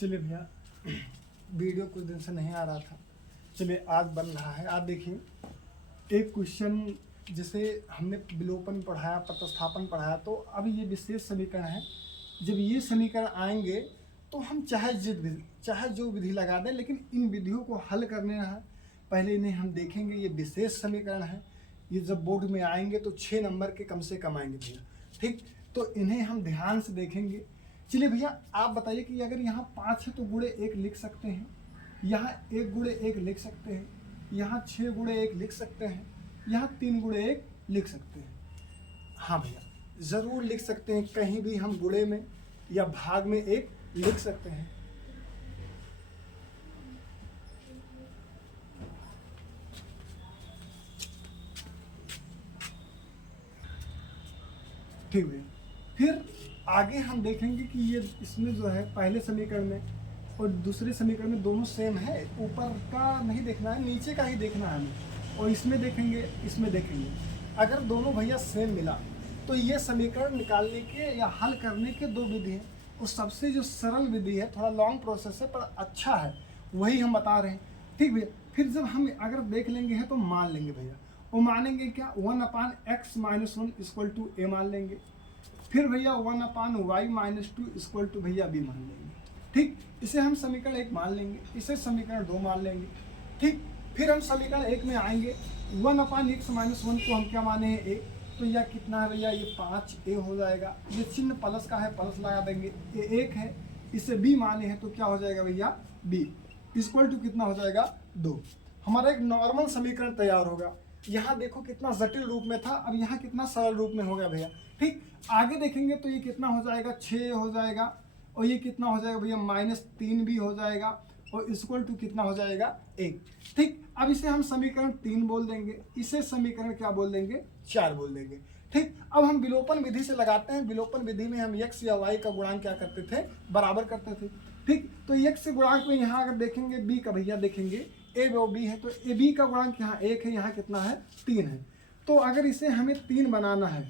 चलिए भैया, वीडियो कुछ दिन से नहीं आ रहा था, चलिए आज बन रहा है। आज देखिए, एक क्वेश्चन जिसे हमने विलोपन पढ़ाया, प्रतिस्थापन पढ़ाया, तो अब ये विशेष समीकरण है। जब ये समीकरण आएंगे तो हम चाहे जो विधि लगा दें, लेकिन इन विधियों को हल करने है, पहले इन्हें हम देखेंगे। ये विशेष समीकरण है, ये जब बोर्ड में आएंगे तो 6 नंबर के कम से कम आएंगे भैया, ठीक। तो इन्हें हम ध्यान से देखेंगे। चलिए भैया, आप बताइए कि अगर यहाँ 5 है तो गुणे 1 लिख सकते हैं, यहाँ 1 गुणे 1 लिख सकते हैं, यहाँ 6 गुणे 1 लिख सकते हैं, यहाँ 3 गुणे 1 लिख सकते हैं। हाँ भैया, ज़रूर लिख सकते हैं। कहीं भी हम गुणे में या भाग में 1 लिख सकते हैं। ठीक भैया, फिर आगे हम देखेंगे कि ये इसमें जो है पहले समीकरण में और दूसरे समीकरण में दोनों सेम है। ऊपर का नहीं देखना है, नीचे का ही देखना है हमें। और इसमें देखेंगे, इसमें देखेंगे, अगर दोनों भैया सेम मिला तो ये समीकरण निकालने के या हल करने के 2 विधि हैं। और सबसे जो सरल विधि है, थोड़ा लॉन्ग प्रोसेस है पर अच्छा है, वही हम बता रहे हैं। ठीक भैया, फिर जब हम अगर देख लेंगे है तो मान लेंगे भैया। वो मानेंगे क्या, 1/x - 1 = a मान लेंगे। फिर भैया 1/y - 2 = भैया b मान लेंगे। ठीक, इसे हम समीकरण 1 मान लेंगे, इसे समीकरण 2 मान लेंगे। ठीक, फिर हम समीकरण 1 में आएंगे, 1/x - 1 को हम क्या माने हैं a, तो यह कितना है भैया, ये 5a हो जाएगा। ये चिन्ह प्लस का है, प्लस लगा देंगे। ये 1 है, इसे b माने हैं तो क्या हो जाएगा भैया, b = कितना हो जाएगा, 2। हमारा एक नॉर्मल समीकरण तैयार होगा। यहाँ देखो कितना जटिल रूप में था, अब यहाँ कितना सरल रूप में हो गया भैया। ठीक, आगे देखेंगे तो ये कितना हो जाएगा, 6 हो जाएगा। और ये कितना हो जाएगा भैया, -3 भी हो जाएगा। और = कितना हो जाएगा, 1। ठीक, अब इसे हम समीकरण 3 बोल देंगे, इसे समीकरण क्या बोल देंगे, 4 बोल देंगे। ठीक, अब हम विलोपन विधि से लगाते हैं। विलोपन विधि में हम x या y का गुणांक क्या करते थे, बराबर करते थे। ठीक, तो x के गुणांक में यहाँ अगर देखेंगे b का भैया, देखेंगे a और b है, तो a b का गुणांक यहाँ 1 है, यहाँ कितना है, 3 है। तो अगर इसे हमें 3 बनाना है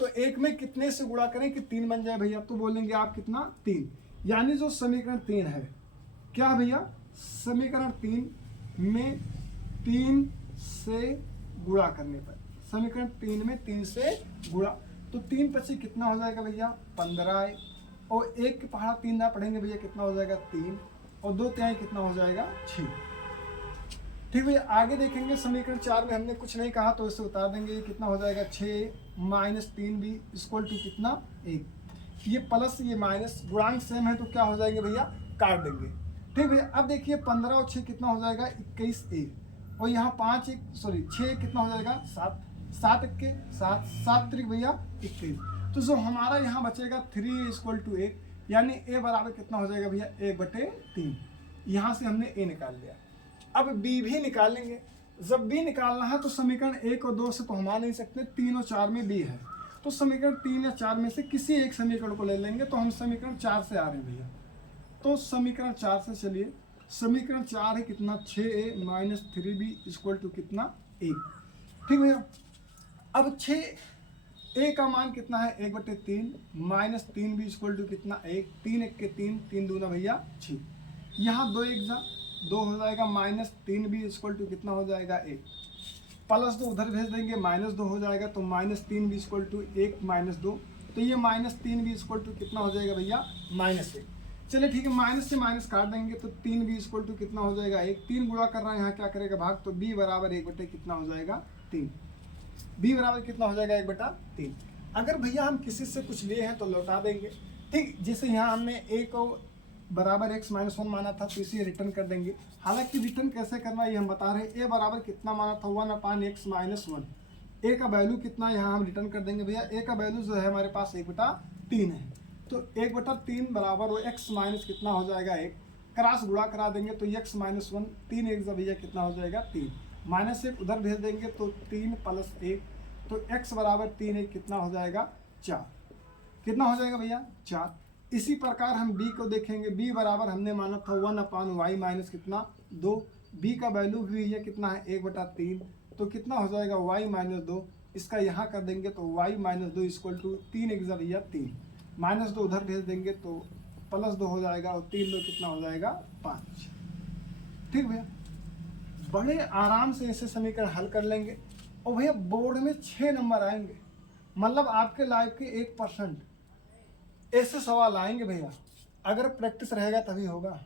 तो 1 में कितने से गुणा करें कि 3 बन जाए भैया, तो बोलेंगे आप कितना, 3। यानी जो समीकरण 3 है, क्या भैया, समीकरण 3 में 3 से गुणा करने पर, समीकरण 3 में 3 से गुणा, तो 3 पची कितना हो जाएगा भैया, 15 है। और 1 के पहाड़ा 3 ना पढ़ेंगे भैया, कितना हो जाएगा, 3। और 2 तिहाई कितना हो जाएगा, 6। ठीक भैया, आगे देखेंगे समीकरण 4 में हमने कुछ नहीं कहा तो इसे उतार देंगे। ये कितना हो जाएगा, 6 - 3b = कितना, 1। ये प्लस ये माइनस, गुणांक सेम है तो क्या हो जाएंगे भैया, काट देंगे। ठीक भैया, अब देखिए 15 और 6 कितना हो जाएगा, 21a। और यहाँ 6 कितना हो जाएगा, 7। 7 के 7, 7 त्रिक भैया 21। तो जो हमारा यहाँ बचेगा 3 = 1, यानी a बराबर कितना हो जाएगा भैया, 1/3। यहाँ से हमने a निकाल लिया। अब b भी निकाल लेंगे। जब b निकालना है तो समीकरण 1 और 2 से तो हम आ नहीं सकते, 3 और 4 में b है, तो समीकरण 3 या 4 में से किसी एक समीकरण को ले लेंगे। तो हम समीकरण 4 से आ रहे हैं भैया, तो समीकरण 4 से चलिए। समीकरण 4 है कितना, 6a - 3b = कितना, 1। ठीक भैया, अब 6a का मान कितना है, 1/3 - 3b = कितना, 1। 3 1 के 3, 3 दूना भैया 6। यहाँ 2 1 जा 2 हो जाएगा, -3b = कितना हो जाएगा, 1। +2 उधर भेज देंगे, -2 हो जाएगा, तो -3b = 1 - 2। तो ये -3b = कितना हो जाएगा भैया, -1। चलिए ठीक है, माइनस से माइनस काट देंगे तो 3b = कितना हो जाएगा, 1। 3 गुणा कर रहा है, यहाँ क्या करेगा, भाग, तो b बराबर 1/, कितना हो जाएगा, 3। b बराबर कितना हो जाएगा, 1/3। अगर भैया हम किसी से कुछ लिए हैं तो लौटा देंगे। ठीक, जैसे यहाँ हमने a को बराबर x - 1 माना था, तो इसे रिटर्न कर देंगे। हालांकि रिटर्न कैसे करना है ये हम बता रहे हैं। a बराबर कितना माना था, 1/x - 1। a का वैल्यू कितना, यहाँ हम रिटर्न कर देंगे भैया। a का वैल्यू जो है हमारे पास 1/3 है, तो 1/3 बराबर वो x माइनस कितना हो जाएगा, 1। क्रॉस गुणा करा देंगे तो x - 1, 3 1 भैया कितना हो जाएगा, 3। -1 उधर भेज देंगे तो 3 + 1, तो x बराबर 3 1 कितना हो जाएगा, 4। कितना हो जाएगा भैया, 4। इसी प्रकार हम b को देखेंगे। b बराबर हमने माना था 1/y - कितना, 2। b का वैल्यू भी है कितना है, 1/3, तो कितना हो जाएगा, y - 2। इसका यहाँ कर देंगे तो y - 2 = 3 1 भैया 3। -2 उधर भेज देंगे तो +2 हो जाएगा और 3 2 कितना हो जाएगा 5। ठीक भैया, बड़े आराम से ऐसे समीकरण हल कर लेंगे और भैया बोर्ड में 6 नंबर आएंगे, मतलब आपके लाइफ के 1% ऐसे सवाल आएंगे भैया। अगर प्रैक्टिस रहेगा तभी होगा।